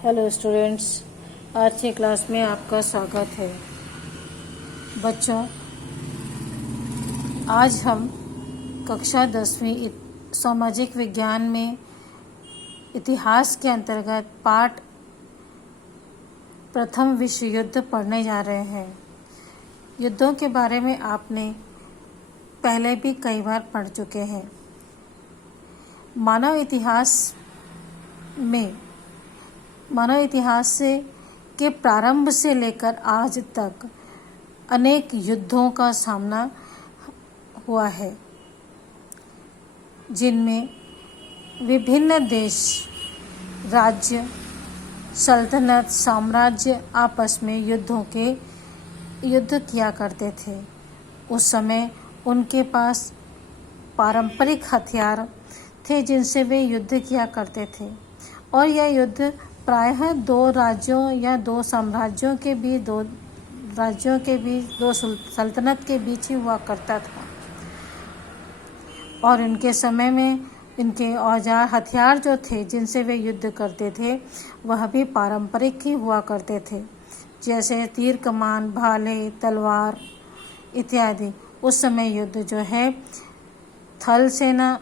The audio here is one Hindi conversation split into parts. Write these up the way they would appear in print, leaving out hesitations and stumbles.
हेलो स्टूडेंट्स, आज की क्लास में आपका स्वागत है। बच्चों, आज हम कक्षा 10वीं सामाजिक विज्ञान में इतिहास के अंतर्गत पाठ प्रथम विश्व युद्ध पढ़ने जा रहे हैं। युद्धों के बारे में आपने पहले भी कई बार पढ़ चुके हैं। मानव इतिहास से के प्रारंभ से लेकर आज तक अनेक युद्धों का सामना हुआ है, जिनमें विभिन्न देश, राज्य, सल्तनत, साम्राज्य आपस में युद्ध किया करते थे। उस समय उनके पास पारंपरिक हथियार थे जिनसे वे युद्ध किया करते थे, और यह युद्ध प्रायः दो राज्यों या दो साम्राज्यों के बीच, दो सल्तनत के बीच ही हुआ करता था। और उनके समय में इनके औजार हथियार जो थे जिनसे वे युद्ध करते थे वह भी पारंपरिक ही हुआ करते थे, जैसे तीर कमान, भाले, तलवार इत्यादि। उस समय युद्ध जो है थल सेना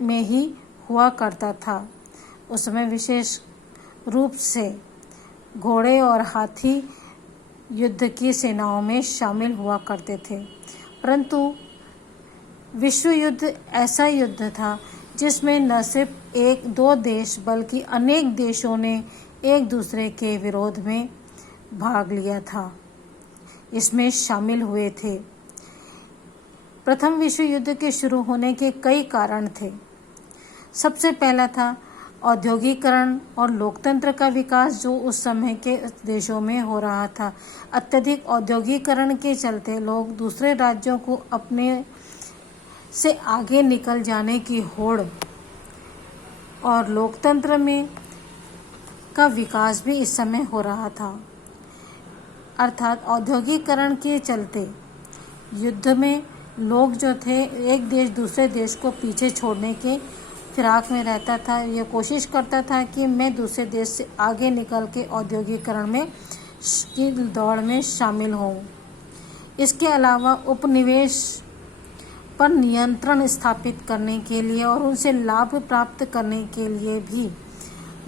में ही हुआ करता था। उस समय विशेष रूप से घोड़े और हाथी युद्ध की सेनाओं में शामिल हुआ करते थे। परंतु विश्व युद्ध ऐसा युद्ध था जिसमें न सिर्फ एक दो देश बल्कि अनेक देशों ने एक दूसरे के विरोध में भाग लिया था, इसमें शामिल हुए थे। प्रथम विश्व युद्ध के शुरू होने के कई कारण थे। सबसे पहला था औद्योगिकरण और लोकतंत्र का विकास, जो उस समय के देशों में हो रहा था। अत्यधिक औद्योगिकरण के चलते लोग दूसरे राज्यों को अपने से आगे निकल जाने की होड़, और लोकतंत्र में का विकास भी इस समय हो रहा था। अर्थात औद्योगिकरण के चलते युद्ध में लोग जो थे एक देश दूसरे देश को पीछे छोड़ने के फिराक में रहता था। यह कोशिश करता था कि मैं दूसरे देश से आगे निकल के औद्योगिकरण में की दौड़ में शामिल हूँ। इसके अलावा उपनिवेश पर नियंत्रण स्थापित करने के लिए और उनसे लाभ प्राप्त करने के लिए भी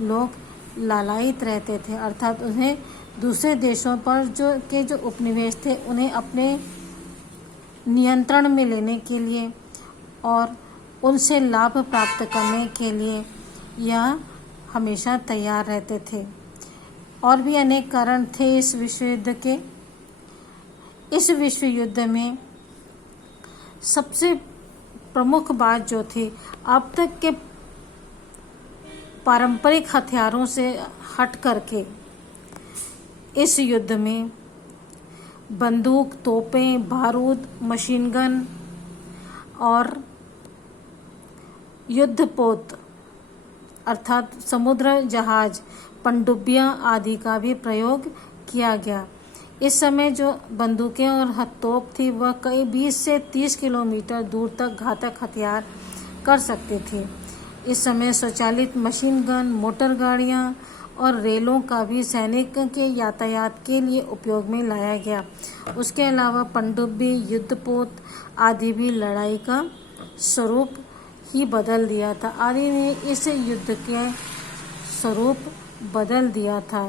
लोग लालायित रहते थे। अर्थात उन्हें दूसरे देशों पर जो उपनिवेश थे उन्हें अपने नियंत्रण में लेने के लिए और उनसे लाभ प्राप्त करने के लिए यह हमेशा तैयार रहते थे। और भी अनेक कारण थे इस विश्व युद्ध के। इस विश्व युद्ध में सबसे प्रमुख बात जो थी, अब तक के पारंपरिक हथियारों से हट करके इस युद्ध में बंदूक, तोपें, बारूद, मशीन गन और युद्धपोत अर्थात समुद्र जहाज, पनडुब्बियां आदि का भी प्रयोग किया गया। इस समय जो बंदूकें और तोप थी वह कई 20 से 30 किलोमीटर दूर तक घातक हथियार कर सकते थे। इस समय स्वचालित मशीन गन, मोटर गाड़ियां और रेलों का भी सैनिक के यातायात के लिए उपयोग में लाया गया। उसके अलावा पनडुब्बी, युद्धपोत आदि भी लड़ाई का स्वरूप ही बदल दिया था। आदि ने इस युद्ध के स्वरूप बदल दिया था।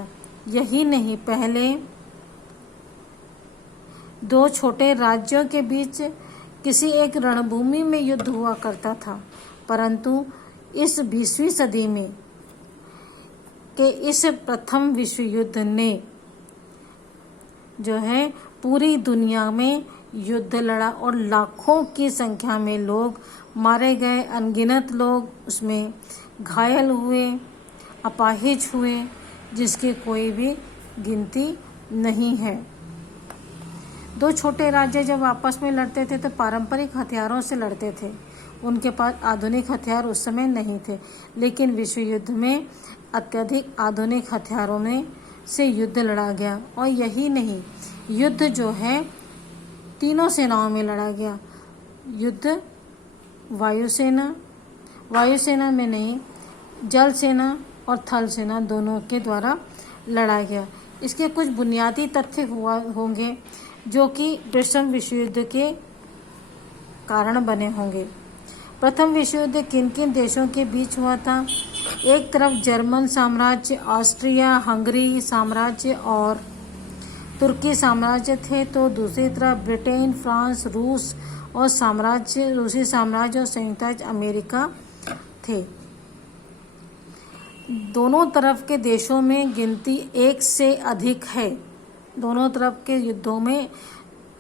यही नहीं, पहले दो छोटे राज्यों के बीच किसी एक रणभूमि में युद्ध हुआ करता था, परंतु इस 20वीं सदी में के इस प्रथम विश्व युद्ध ने जो है पूरी दुनिया में युद्ध लड़ा और लाखों की संख्या में लोग मारे गए, अनगिनत लोग उसमें घायल हुए, अपाहिज हुए, जिसकी कोई भी गिनती नहीं है। दो छोटे राज्य जब आपस में लड़ते थे तो पारंपरिक हथियारों से लड़ते थे, उनके पास आधुनिक हथियार उस समय नहीं थे। लेकिन विश्व युद्ध में अत्यधिक आधुनिक हथियारों से युद्ध लड़ा गया। और यही नहीं, युद्ध जो है तीनों सेनाओं में लड़ा गया। युद्ध वायुसेना में नहीं, जल सेना, और थल सेना दोनों के द्वारा लड़ा गया। इसके कुछ बुनियादी तथ्य होंगे जो कि प्रथम विश्व युद्ध के कारण बने होंगे। प्रथम विश्व युद्ध किन किन देशों के बीच हुआ था? एक तरफ जर्मन साम्राज्य, ऑस्ट्रिया हंगरी साम्राज्य और तुर्की साम्राज्य थे, तो दूसरी तरफ ब्रिटेन, फ्रांस, रूसी साम्राज्य और संयुक्त राज्य अमेरिका थे। दोनों तरफ के देशों में गिनती 1 से अधिक है। दोनों तरफ के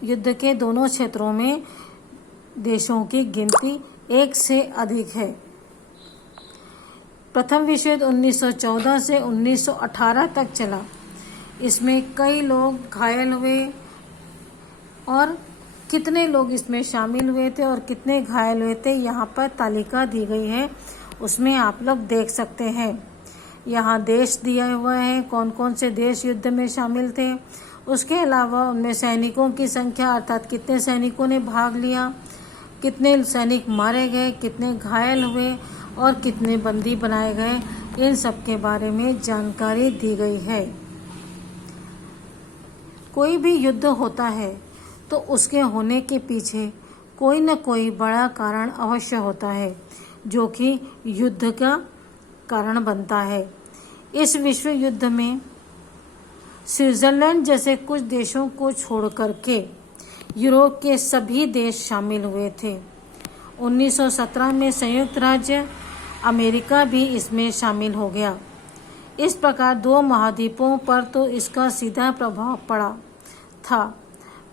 युद्ध के दोनों क्षेत्रों में देशों की गिनती 1 से अधिक है। प्रथम विश्व युद्ध 1914 से 1918 तक चला। इसमें कई लोग घायल हुए और कितने लोग इसमें शामिल हुए थे और कितने घायल हुए थे, यहाँ पर तालिका दी गई है, उसमें आप लोग देख सकते हैं। यहाँ देश दिया हुआ है, कौन कौन से देश युद्ध में शामिल थे। उसके अलावा उनमें सैनिकों की संख्या, अर्थात कितने सैनिकों ने भाग लिया, कितने सैनिक मारे गए, कितने घायल हुए और कितने बंदी बनाए गए, इन सब के बारे में जानकारी दी गई है। कोई भी युद्ध होता है तो उसके होने के पीछे कोई न कोई बड़ा कारण अवश्य होता है जो कि युद्ध का कारण बनता है। इस विश्व युद्ध में स्विट्जरलैंड जैसे कुछ देशों को छोड़कर के यूरोप के सभी देश शामिल हुए थे। 1917 में संयुक्त राज्य अमेरिका भी इसमें शामिल हो गया। इस प्रकार 2 महाद्वीपों पर तो इसका सीधा प्रभाव पड़ा था।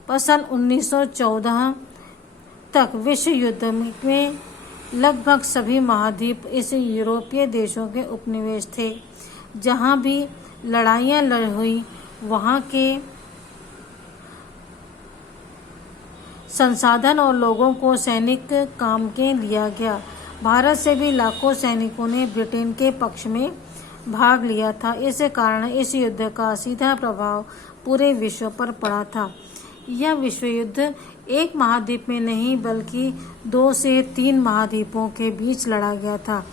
पर सन 1914 तक विश्व युद्ध में लगभग सभी महाद्वीप इस यूरोपीय देशों के उपनिवेश थे। जहाँ भी लड़ाइयाँ हुई वहाँ के संसाधन और लोगों को सैनिक काम के लिया गया। भारत से भी लाखों सैनिकों ने ब्रिटेन के पक्ष में भाग लिया था। इस कारण इस युद्ध का सीधा प्रभाव पूरे विश्व पर पड़ा था। यह विश्व युद्ध एक महाद्वीप में नहीं बल्कि 2 से 3 महाद्वीपों के बीच लड़ा गया था।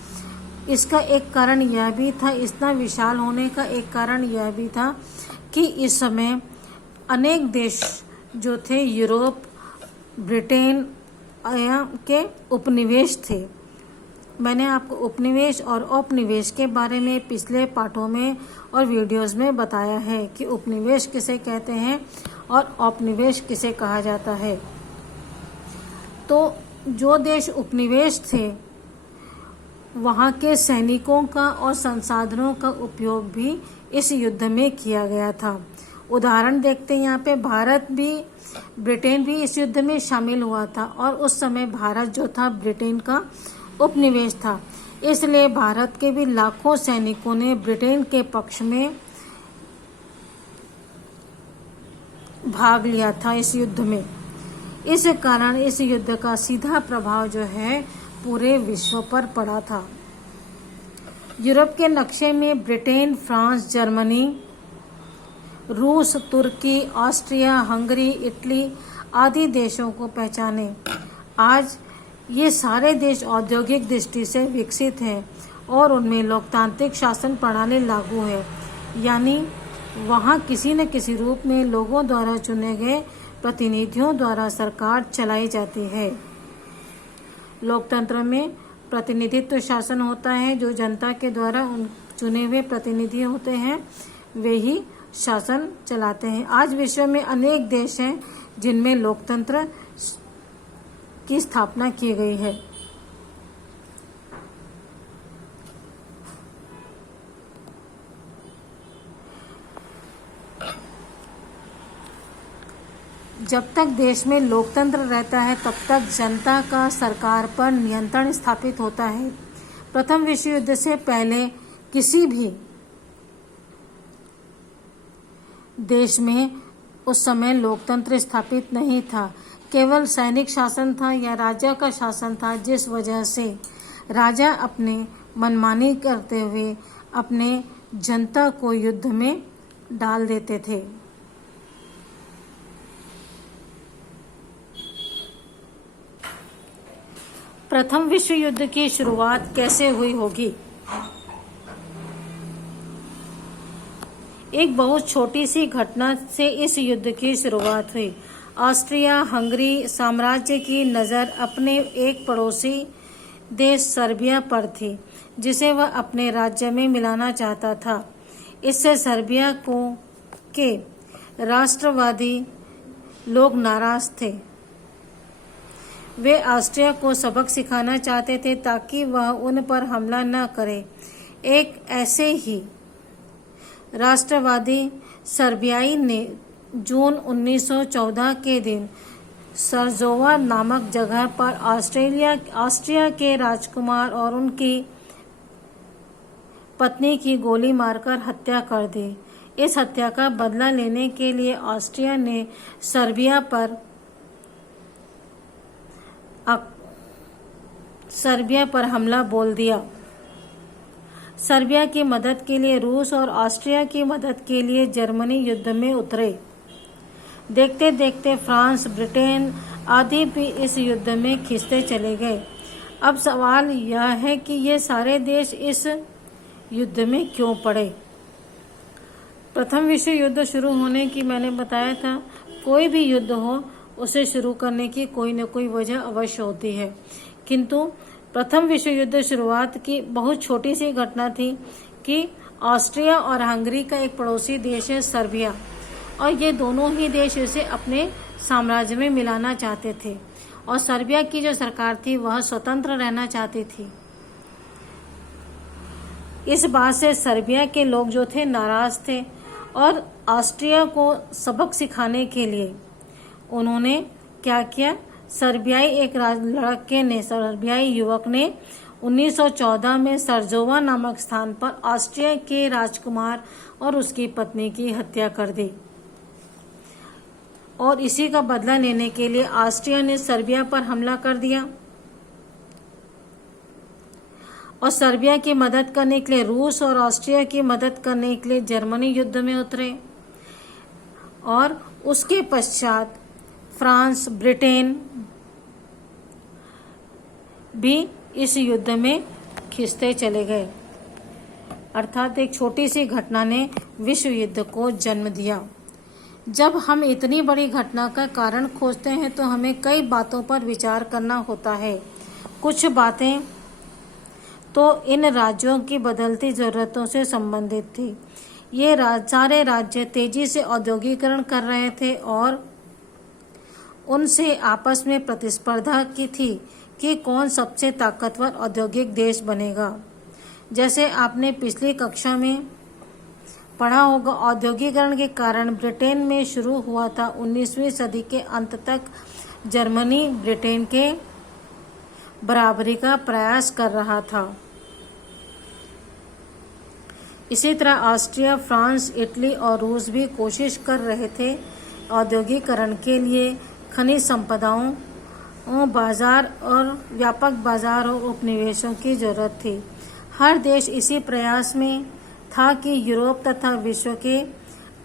इसका एक कारण यह भी था, इतना विशाल होने का एक कारण यह भी था कि इस समय अनेक देश जो थे यूरोप, ब्रिटेन के उपनिवेश थे। मैंने आपको उपनिवेश और औपनिवेश के बारे में पिछले पाठों में और वीडियोस में बताया है कि उपनिवेश किसे कहते हैं और औपनिवेश किसे कहा जाता है। तो जो देश उपनिवेश थे वहाँ के सैनिकों का और संसाधनों का उपयोग भी इस युद्ध में किया गया था। उदाहरण देखते हैं यहाँ पे, भारत भी ब्रिटेन भी इस युद्ध में शामिल हुआ था और उस समय भारत जो था ब्रिटेन का उपनिवेश था। इसलिए भारत के भी लाखों सैनिकों ने ब्रिटेन के पक्ष में भाग लिया था इस युद्ध में। इस कारण इस युद्ध का सीधा प्रभाव जो है पूरे विश्व पर पड़ा था। यूरोप के नक्शे में ब्रिटेन, फ्रांस, जर्मनी, रूस, तुर्की, ऑस्ट्रिया, हंगरी, इटली आदि देशों को पहचाने। आज ये सारे देश औद्योगिक दृष्टि से विकसित हैं और उनमें लोकतांत्रिक शासन प्रणाली लागू है, यानी वहाँ किसी न किसी रूप में लोगों द्वारा चुने गए प्रतिनिधियों द्वारा सरकार चलाई जाती है। लोकतंत्र में प्रतिनिधित्व शासन होता है, जो जनता के द्वारा उन चुने हुए प्रतिनिधि होते हैं वे ही शासन चलाते हैं। आज विश्व में अनेक देश हैं जिनमें लोकतंत्र की स्थापना की गई है। जब तक देश में लोकतंत्र रहता है तब तक जनता का सरकार पर नियंत्रण स्थापित होता है। प्रथम विश्व युद्ध से पहले किसी भी देश में उस समय लोकतंत्र स्थापित नहीं था, केवल सैनिक शासन था या राजा का शासन था, जिस वजह से राजा अपने मनमानी करते हुए अपने जनता को युद्ध में डाल देते थे। प्रथम विश्व युद्ध की शुरुआत कैसे हुई होगी? एक बहुत छोटी सी घटना से इस युद्ध की शुरुआत हुई। ऑस्ट्रिया हंगरी साम्राज्य की नज़र अपने एक पड़ोसी देश सर्बिया पर थी, जिसे वह अपने राज्य में मिलाना चाहता था। इससे सर्बिया के राष्ट्रवादी लोग नाराज थे। वे ऑस्ट्रिया को सबक सिखाना चाहते थे ताकि वह उन पर हमला न करे। एक ऐसे ही राष्ट्रवादी सर्बियाई ने जून 1914 के दिन सरजोवा नामक जगह पर ऑस्ट्रिया के राजकुमार और उनकी पत्नी की गोली मारकर हत्या कर दी। इस हत्या का बदला लेने के लिए ऑस्ट्रिया ने सर्बिया पर हमला बोल दिया। सर्बिया की मदद के लिए रूस और ऑस्ट्रिया की मदद के लिए जर्मनी युद्ध में उतरे। देखते देखते फ्रांस, ब्रिटेन आदि भी इस युद्ध में खिंचते चले गए। अब सवाल यह है कि ये सारे देश इस युद्ध में क्यों पड़े। प्रथम विश्व युद्ध शुरू होने की मैंने बताया था, कोई भी युद्ध हो उसे शुरू करने की कोई न कोई वजह अवश्य होती है, किंतु प्रथम विश्व युद्ध शुरुआत की बहुत छोटी सी घटना थी कि ऑस्ट्रिया और हंगरी का एक पड़ोसी देश है सर्बिया, और ये दोनों ही देश इसे अपने साम्राज्य में मिलाना चाहते थे। और सर्बिया की जो सरकार थी वह स्वतंत्र रहना चाहती थी। इस बात से सर्बिया के लोग जो थे नाराज थे, और ऑस्ट्रिया को सबक सिखाने के लिए उन्होंने क्या किया, सर्बियाई युवक ने 1914 में सरजोवा नामक स्थान पर ऑस्ट्रिया के राजकुमार और उसकी पत्नी की हत्या कर दी। और इसी का बदला लेने के लिए ऑस्ट्रिया ने सर्बिया पर हमला कर दिया, और सर्बिया की मदद करने के लिए रूस और ऑस्ट्रिया की मदद करने के लिए जर्मनी युद्ध में उतरे। और उसके पश्चात फ्रांस, ब्रिटेन भी इस युद्ध में खिंचते चले गए। अर्थात एक छोटी सी घटना ने विश्व युद्ध को जन्म दिया। जब हम इतनी बड़ी घटना का कारण खोजते हैं तो हमें कई बातों पर विचार करना होता है। कुछ बातें तो इन राज्यों की बदलती ज़रूरतों से संबंधित थी। ये सारे राज्य तेजी से औद्योगिकरण कर रहे थे और उनसे आपस में प्रतिस्पर्धा की थी कि कौन सबसे ताकतवर औद्योगिक देश बनेगा। जैसे आपने पिछली कक्षा में पढ़ा होगा, औद्योगिकरण के कारण ब्रिटेन में शुरू हुआ था। 19वीं सदी के अंत तक जर्मनी ब्रिटेन के बराबरी का प्रयास कर रहा था। इसी तरह ऑस्ट्रिया, फ्रांस, इटली और रूस भी कोशिश कर रहे थे। औद्योगिकरण के लिए खनिज संपदाओं, बाजार और व्यापक बाजार और उपनिवेशों की जरूरत थी। हर देश इसी प्रयास में था कि यूरोप तथा विश्व के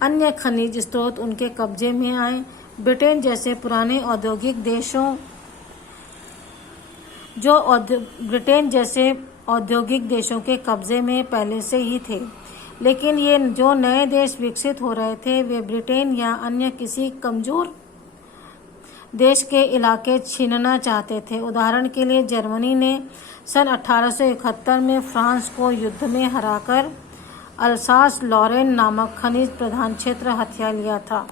अन्य खनिज स्रोत उनके कब्जे में आए। ब्रिटेन जैसे पुराने औद्योगिक देशों औद्योगिक देशों के कब्जे में पहले से ही थे, लेकिन ये जो नए देश विकसित हो रहे थे वे ब्रिटेन या अन्य किसी कमजोर देश के इलाके छीनना चाहते थे। उदाहरण के लिए जर्मनी ने सन 1871 में फ्रांस को युद्ध में हराकर अल्सास लॉरेन नामक खनिज प्रधान क्षेत्र हथिया लिया था।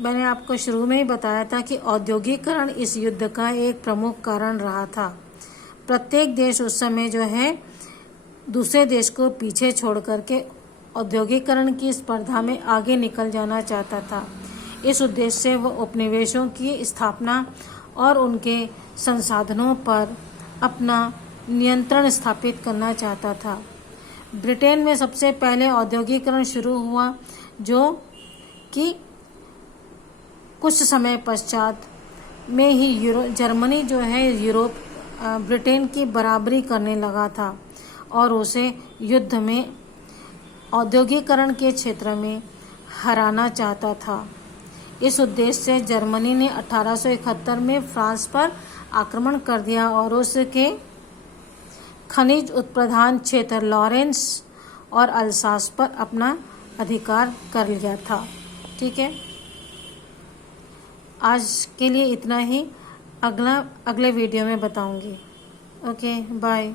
मैंने आपको शुरू में ही बताया था कि औद्योगिकरण इस युद्ध का एक प्रमुख कारण रहा था। प्रत्येक देश उस समय जो है दूसरे देश को पीछे छोड़ करके औद्योगिकरण की स्पर्धा में आगे निकल जाना चाहता था। इस उद्देश्य से वह उपनिवेशों की स्थापना और उनके संसाधनों पर अपना नियंत्रण स्थापित करना चाहता था। ब्रिटेन में सबसे पहले औद्योगिकरण शुरू हुआ, जो कि कुछ समय पश्चात में ही जर्मनी जो है ब्रिटेन की बराबरी करने लगा था और उसे युद्ध में औद्योगिकरण के क्षेत्र में हराना चाहता था। इस उद्देश्य से जर्मनी ने 1871 में फ्रांस पर आक्रमण कर दिया और उसके खनिज उत्प्रधान क्षेत्र लॉरेंस और अल्सास पर अपना अधिकार कर लिया था। ठीक है, आज के लिए इतना ही। अगले वीडियो में बताऊंगी। Okay, bye.